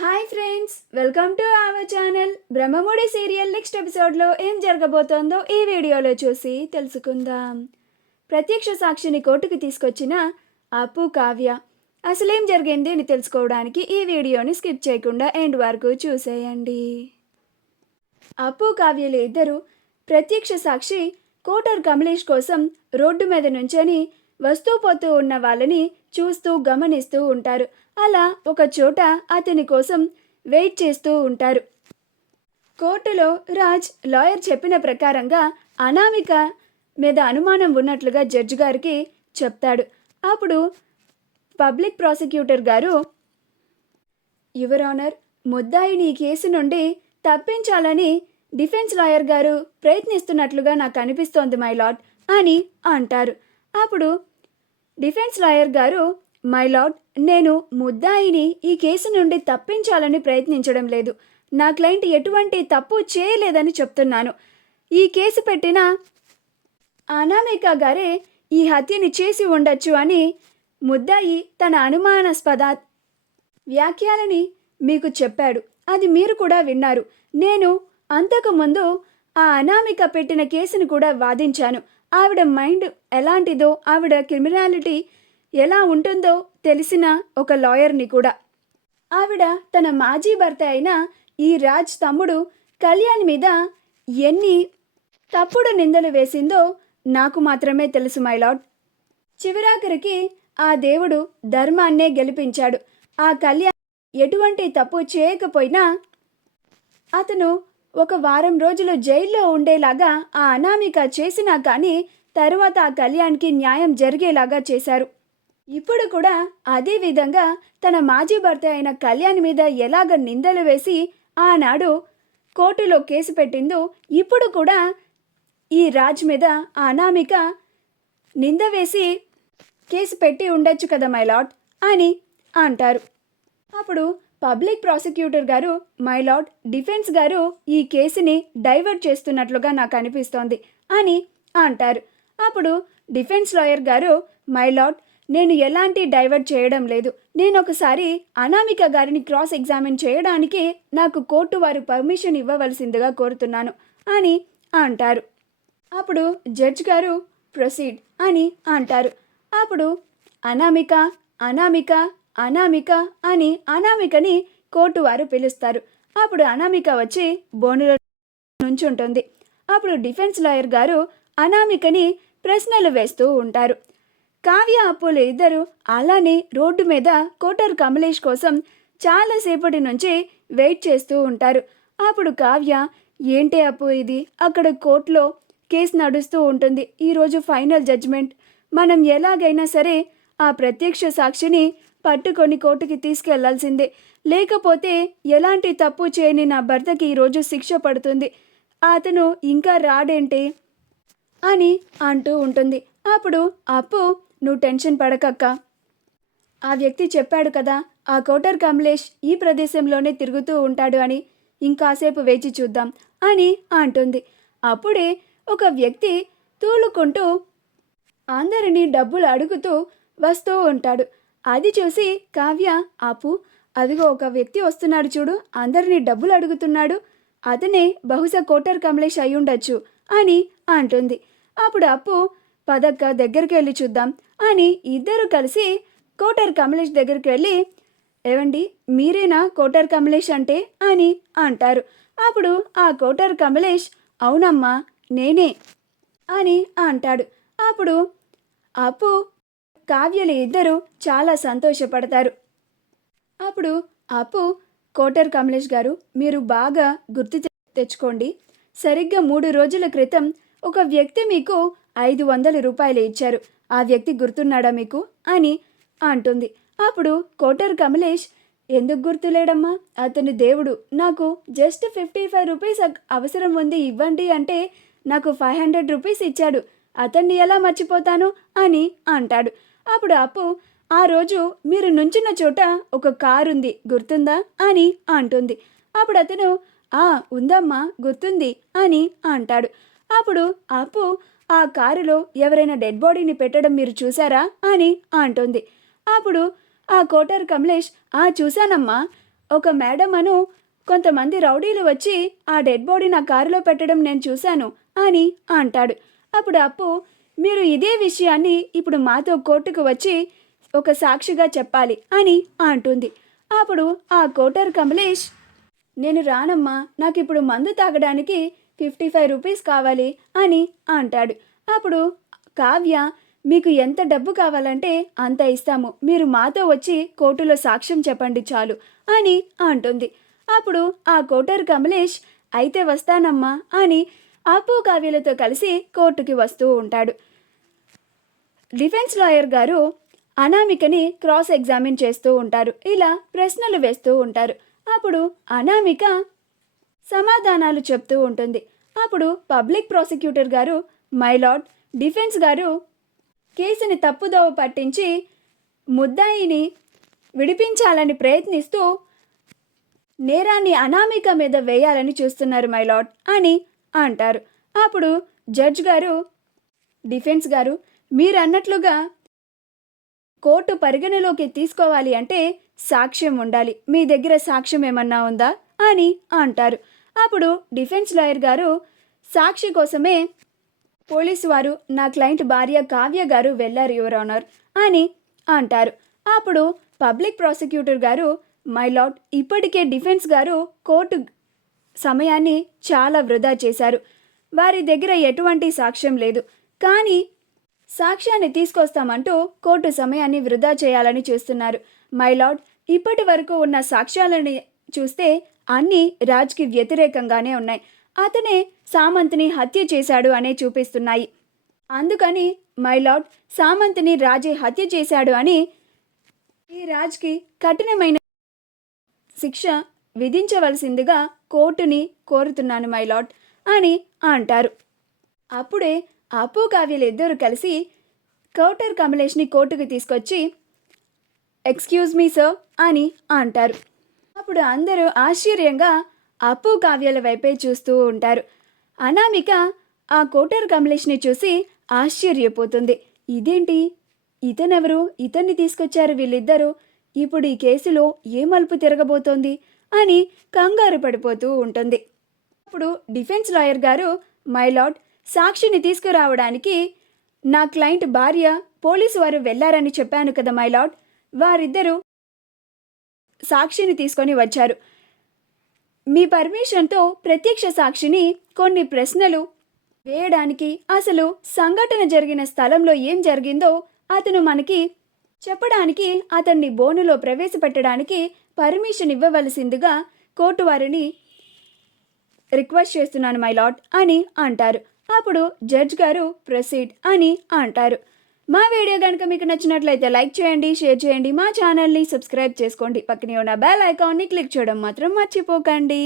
Hi friends, welcome to our channel. Brahmamudi serial next ఎపిసోడ్లో ఏం జరగబోతోందో ఈ వీడియోలో చూసి తెలుసుకుందాం. ప్రత్యక్ష సాక్షిని కోర్టుకు తీసుకొచ్చిన అప్పు, కావ్య అసలేం జరిగింది అని తెలుసుకోవడానికి ఈ వీడియోని స్కిప్ చేయకుండా ఎండ్ వరకు చూసేయండి. అప్పు, కావ్యలు ఇద్దరు ప్రత్యక్ష సాక్షి కోటర్ కమలేష్ కోసం రోడ్డు మీద నుంచొని వస్తూ పోతూ ఉన్న వాళ్ళని చూస్తూ గమనిస్తూ ఉంటారు. అలా ఒక చోట అతని కోసం వెయిట్ చేస్తూ ఉంటారు. కోర్టులో రాజ్ లాయర్ చెప్పిన ప్రకారంగా అనామిక మీద అనుమానం ఉన్నట్లుగా జడ్జి గారికి చెప్తాడు. అప్పుడు పబ్లిక్ ప్రాసిక్యూటర్ గారు, యువర్ ఆనర్, ముద్దాయిని ఈ కేసు నుండి తప్పించాలని డిఫెన్స్ లాయర్ గారు ప్రయత్నిస్తున్నట్లుగా నాకు అనిపిస్తోంది మై లార్డ్ అని అంటారు. అప్పుడు డిఫెన్స్ లాయర్ గారు, మై లార్డ్, నేను ముద్దాయిని ఈ కేసు నుండి తప్పించాలని ప్రయత్నించడం లేదు. నా క్లయింట్ ఎటువంటి తప్పు చేయలేదని చెప్తున్నాను. ఈ కేసు పెట్టిన అనామిక గారే ఈ హత్యని చేసి ఉండొచ్చు అని ముద్దాయి తన అనుమానాస్పద వ్యాఖ్యలని మీకు చెప్పాడు. అది మీరు కూడా విన్నారు. నేను అంతకుముందు ఆ అనామిక పెట్టిన కేసును కూడా వాదించాను. ఆవిడ మైండ్ ఎలాంటిదో, ఆవిడ క్రిమినాలిటీ ఎలా ఉంటుందో తెలిసిన ఒక లాయర్ని కూడా. ఆవిడ తన మాజీ భర్త అయిన ఈ రాజ్ తమ్ముడు కళ్యాణ్ మీద ఎన్ని తప్పుడు నిందలు వేసిందో నాకు మాత్రమే తెలుసు మై లార్డ్. చివరాఖరికి ఆ దేవుడు ధర్మాన్నే గెలిపించాడు. ఆ కళ్యాణ్ ఎటువంటి తప్పు చేయకపోయినా అతను ఒక వారం రోజులు జైల్లో ఉండేలాగా ఆ అనామిక చేసినా కానీ తరువాత ఆ కళ్యాణ్కి న్యాయం జరిగేలాగా చేశారు. ఇప్పుడు కూడా అదే విధంగా తన మాజీ భర్త అయిన కళ్యాణ్ మీద ఎలాగ నిందలు వేసి ఆనాడు కోర్టులో కేసు పెట్టిందో ఇప్పుడు కూడా ఈ రాజ్ మీద ఆ అనామిక నింద వేసి కేసు పెట్టి ఉండొచ్చు కదా మై లార్డ్ అని అంటారు. అప్పుడు పబ్లిక్ ప్రాసిక్యూటర్ గారు, మై లార్డ్, డిఫెన్స్ గారు ఈ కేసుని డైవర్ట్ చేస్తున్నట్లుగా నాకు అనిపిస్తోంది అని అంటారు. అప్పుడు డిఫెన్స్ లాయర్ గారు, మై లార్డ్, నేను ఎలాంటి డైవర్ట్ చేయడం లేదు. నేను ఒకసారి అనామిక గారిని క్రాస్ ఎగ్జామిన్ చేయడానికి నాకు కోర్టు వారు పర్మిషన్ ఇవ్వవలసిందిగా కోరుతున్నాను అని అంటారు. అప్పుడు జడ్జ్ గారు, ప్రొసీడ్ అని అంటారు. అప్పుడు అనామిక అనామిక అనామిక అని అనామికని కోర్టు వారు పిలుస్తారు. అప్పుడు అనామిక వచ్చి బోనులో నుంచుంటుంది. అప్పుడు డిఫెన్స్ లాయర్ గారు అనామికని ప్రశ్నలు వేస్తూ ఉంటారు. కావ్య, అప్పులు ఇద్దరు అలానే రోడ్డు మీద కోటర్ కమలేష్ కోసం చాలాసేపటి నుంచి వెయిట్ చేస్తూ ఉంటారు. అప్పుడు కావ్య, ఏంటి అప్పు ఇది, అక్కడ కోర్టులో కేసు నడుస్తూ ఉంటుంది. ఈరోజు ఫైనల్ జడ్జ్మెంట్. మనం ఎలాగైనా సరే ఆ ప్రత్యక్ష సాక్షిని పట్టుకొని కోర్టుకి తీసుకెళ్లాల్సిందే. లేకపోతే ఎలాంటి తప్పు చేయని నా భర్తకి ఈరోజు శిక్ష పడుతుంది. అతను ఇంకా రాడేంటి అని అంటూ ఉంటుంది. అప్పుడు అప్పు, నువ్వు టెన్షన్ పడకక్క, ఆ వ్యక్తి చెప్పాడు కదా ఆ కోటర్ కమలేష్ ఈ ప్రదేశంలోనే తిరుగుతూ ఉంటాడు అని, ఇంకాసేపు వేచి చూద్దాం అని అంటుంది. అప్పుడే ఒక వ్యక్తి తూలుకుంటూ అందరినీ డబ్బులు అడుగుతూ వస్తూ ఉంటాడు. అది చూసి కావ్య, అప్పు, అదిగో ఒక వ్యక్తి వస్తున్నాడు చూడు, అందరినీ డబ్బులు అడుగుతున్నాడు, అతనే బహుశా కోటర్ కమలేష్ అయ్యుండొచ్చు అని అంటుంది. అప్పుడు అప్పు, పదక్క దగ్గరికి వెళ్ళి చూద్దాం అని ఇద్దరు కలిసి కోటర్ కమలేష్ దగ్గరికి వెళ్ళి, ఏవండి, మీరేనా కోటర్ కమలేష్ అంటే అని అంటారు. అప్పుడు ఆ కోటర్ కమలేష్, అవునమ్మా నేనే అని అంటాడు. అప్పుడు అప్పు, కావ్యలు ఇద్దరు చాలా సంతోషపడతారు. అప్పుడు అప్పు, కోటర్ కమలేష్ గారు, మీరు బాగా గుర్తు తెచ్చుకోండి. సరిగ్గా 3 రోజుల క్రితం ఒక వ్యక్తి మీకు 500 రూపాయలు ఇచ్చారు. ఆ వ్యక్తి గుర్తున్నాడా మీకు అని అంటుంది. అప్పుడు కోటర్ కమలేష్, ఎందుకు గుర్తులేడమ్మా, అతని దేవుడు. నాకు జస్ట్ 55 రూపీస్ అవసరం ఉంది, ఇవ్వండి అంటే నాకు 500 రూపీస్ ఇచ్చాడు. అతన్ని ఎలా మర్చిపోతాను అని అంటాడు. అప్పుడు అప్పు, ఆ రోజు మీరు నుంచున్న చోట ఒక కారు ఉంది, గుర్తుందా అని అంటుంది. అప్పుడు అతను, ఉందమ్మా గుర్తుంది అని అంటాడు. అప్పుడు అప్పు, ఆ కారులో ఎవరైనా డెడ్ బాడీని పెట్టడం మీరు చూసారా అని అంటుంది. అప్పుడు ఆ కోటర్ కమలేష్, చూశానమ్మా, ఒక మేడం అను కొంతమంది రౌడీలు వచ్చి ఆ డెడ్ బాడీ నా కారులో పెట్టడం నేను చూశాను అని అంటాడు. అప్పుడు అప్పు, మీరు ఇదే విషయాన్ని ఇప్పుడు మాతో కోర్టుకు వచ్చి ఒక సాక్షిగా చెప్పాలి అని అంటుంది. అప్పుడు ఆ కోటర్ కమలేష్, నేను రానమ్మా, నాకు ఇప్పుడు మందు తాగడానికి 55 రూపీస్ కావాలి అని అంటాడు. అప్పుడు కావ్య, మీకు ఎంత డబ్బు కావాలంటే అంత ఇస్తాము, మీరు మాతో వచ్చి కోర్టులో సాక్ష్యం చెప్పండి చాలు అని అంటుంది. అప్పుడు ఆ కోటర్ కమలేష్, అయితే వస్తానమ్మా అని అప్పు కావ్యలతో కలిసి కోర్టుకి వస్తూ ఉంటాడు. డిఫెన్స్ లాయర్ గారు అనామికని క్రాస్ ఎగ్జామిన్ చేస్తూ ఉంటారు. ఇలా ప్రశ్నలు వేస్తూ ఉంటారు. అప్పుడు అనామిక సమాధానాలు చెప్తూ ఉంటుంది. అప్పుడు పబ్లిక్ ప్రాసిక్యూటర్ గారు, మై లార్డ్, డిఫెన్స్ గారు కేసుని తప్పుదోవ పట్టించి ముద్దాయిని విడిపించాలని ప్రయత్నిస్తూ నేరాన్ని అనామిక మీద వేయాలని చూస్తున్నారు మై లార్డ్ అని అంటారు. అప్పుడు జడ్జ్ గారు, డిఫెన్స్ గారు, మీరన్నట్లుగా కోర్టు పరిగణలోకి తీసుకోవాలి అంటే సాక్ష్యం ఉండాలి, మీ దగ్గర సాక్ష్యం ఏమన్నా ఉందా అని అంటారు. అప్పుడు డిఫెన్స్ లాయర్ గారు, సాక్షి కోసమే పోలీసు వారు నా క్లయింట్ భార్య కావ్య గారు వెళ్ళారు యువర్ ఆనర్ అని అంటారు. అప్పుడు పబ్లిక్ ప్రాసిక్యూటర్ గారు, మై లార్డ్, ఇప్పటికే డిఫెన్స్ గారు కోర్టు సమయాన్ని చాలా వృధా చేశారు, వారి దగ్గర ఎటువంటి సాక్ష్యం లేదు, కానీ సాక్ష్యాన్ని తీసుకొస్తామంటూ కోర్టు సమయాన్ని వృధా చేయాలని చూస్తున్నారు. మై లార్డ్, ఇప్పటి వరకు ఉన్న సాక్ష్యాలని చూస్తే అన్నీ రాజ్కి వ్యతిరేకంగానే ఉన్నాయి, అతనే సామంత్ని హత్య చేశాడు అనే చూపిస్తున్నాయి. అందుకని మై లార్డ్, సామంత్ని రాజే హత్య చేశాడు అని ఈ రాజ్కి కఠినమైన శిక్ష విధించవలసిందిగా కోర్టుని కోరుతున్నాను మై లార్డ్ అని అంటారు. అప్పుడే అప్పు కావ్యలు ఇద్దరు కలిసి కోటర్ కమలేష్ని కోర్టుకు తీసుకొచ్చి ఎక్స్క్యూజ్ మీ సర్ అని అంటారు. అప్పుడు అందరూ ఆశ్చర్యంగా అప్పు కావ్యాల వైపే చూస్తూ ఉంటారు. అనామిక ఆ కోటర్ కమలేష్ని చూసి ఆశ్చర్యపోతుంది. ఇదేంటి, ఇతనెవరు, ఇతన్ని తీసుకొచ్చారు వీళ్ళిద్దరూ, ఇప్పుడు ఈ కేసులో ఏ మలుపు తిరగబోతోంది అని కంగారు పడిపోతూ ఉంటుంది. అప్పుడు డిఫెన్స్ లాయర్ గారు, మై లార్డ్, సాక్షిని తీసుకురావడానికి నా క్లయింట్ భార్య పోలీసు వారు వెళ్ళారని చెప్పాను కదా మై లార్డ్, వారిద్దరూ సాక్షిని తీసుకొని వచ్చారు. మీ పర్మిషన్తో ప్రత్యక్ష సాక్షిని కొన్ని ప్రశ్నలు వేయడానికి, అసలు సంఘటన జరిగిన స్థలంలో ఏం జరిగిందో అతను మనకి చెప్పడానికి, అతన్ని బోనులో ప్రవేశపెట్టడానికి పర్మిషన్ ఇవ్వవలసిందిగా కోర్టు వారిని రిక్వెస్ట్ చేస్తున్నాను మై లార్డ్ అని అంటారు. అప్పుడు జడ్జ్ గారు ప్రొసీడ్ అని అంటారు. మా వీడియో కనుక మీకు నచ్చినట్లయితే లైక్ చేయండి, షేర్ చేయండి, మా ఛానల్ని సబ్స్క్రైబ్ చేసుకోండి, పక్కనే ఉన్న బెల్ ఐకాన్ని క్లిక్ చేయడం మాత్రం మర్చిపోకండి.